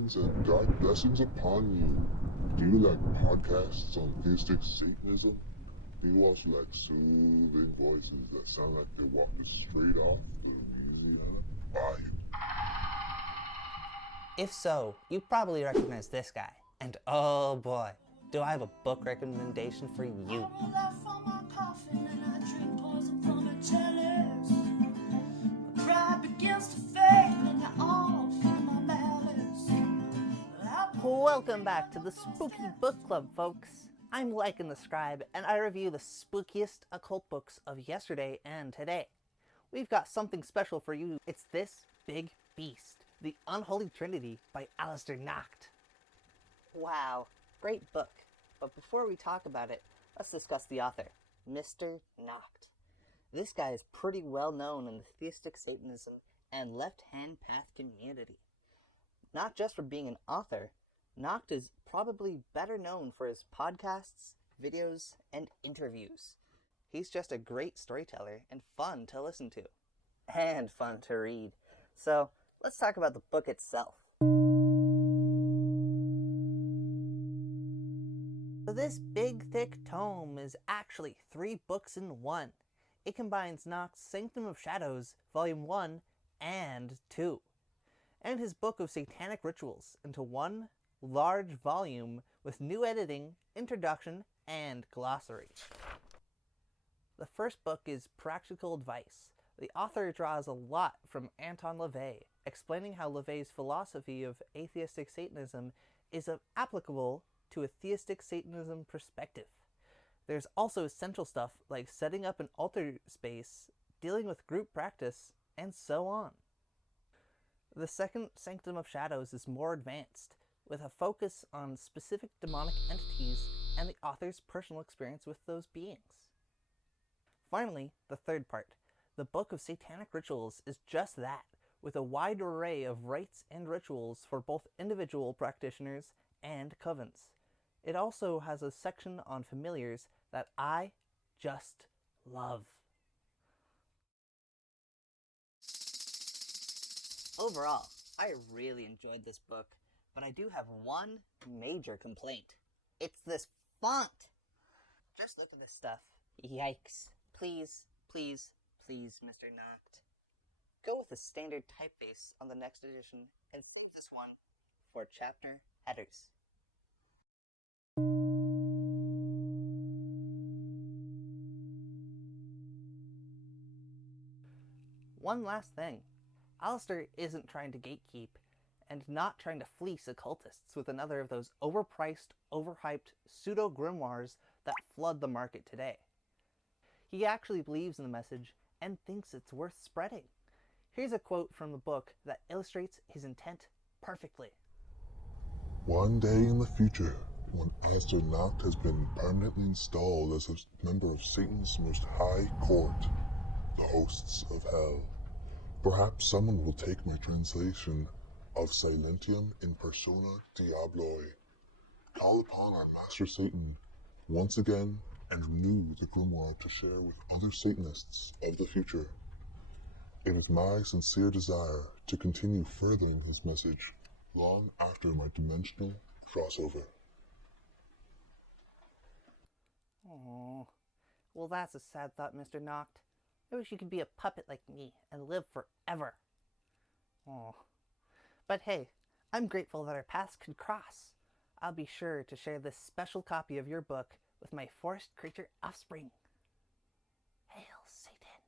friends, and God blessings upon you. Do you like podcasts on theistic Satanism? Do you also like soothing voices that sound like they walked us straight off Louisiana? If so, you probably recognize this guy. And oh boy, do I have a book recommendation for you. Welcome back to the Spooky Book Club, folks. I'm Lichen the Scribe, and I review the spookiest occult books of yesterday and today. We've got something special for you. It's this big beast, The Unholy Trinity by Aleister Nacht. Wow, great book. But before we talk about it, let's discuss the author, Mr. Nacht. This guy is pretty well known in the theistic Satanism and left-hand path community. Not just for being an author, Nacht is probably better known for his podcasts, videos, and interviews. He's just a great storyteller and fun to listen to. And fun to read. So, let's talk about the book itself. So this big, thick tome is actually 3 books in one. It combines Nacht's Sanctum of Shadows, Volume 1 and 2, and his Book of Satanic Rituals into one large volume with new editing, introduction, and glossary. The first book is Practical Advice. The author draws a lot from Anton LaVey, explaining how LaVey's philosophy of atheistic Satanism is applicable to a theistic Satanism perspective. There's also essential stuff like setting up an altar space, dealing with group practice, and so on. The second Sanctum of Shadows is more advanced, with a focus on specific demonic entities and the author's personal experience with those beings. Finally, the third part, the Book of Satanic Rituals, is just that, with a wide array of rites and rituals for both individual practitioners and covens. It also has a section on familiars that I just love. Overall, I really enjoyed this book, but I do have one major complaint. It's this font! Just look at this stuff. Yikes. Please, please, please, Mr. Nacht. Go with the standard typeface on the next edition and save this one for chapter headers. One last thing. Aleister isn't trying to gatekeep and not trying to fleece occultists with another of those overpriced, overhyped pseudo-grimoires that flood the market today. He actually believes in the message and thinks it's worth spreading. Here's a quote from the book that illustrates his intent perfectly. One day in the future, when Aleister Nacht has been permanently installed as a member of Satan's most high court, the hosts of hell, perhaps someone will take my translation of Silentium in persona Diabloi, call upon our Master Satan once again, and renew the grimoire to share with other Satanists of the future. It is my sincere desire to continue furthering his message long after my dimensional crossover. Aww. Well, that's a sad thought, Mr. Nacht. I wish you could be a puppet like me and live forever. Aww. But hey, I'm grateful that our paths could cross. I'll be sure to share this special copy of your book with my forest creature offspring. Hail, Satan!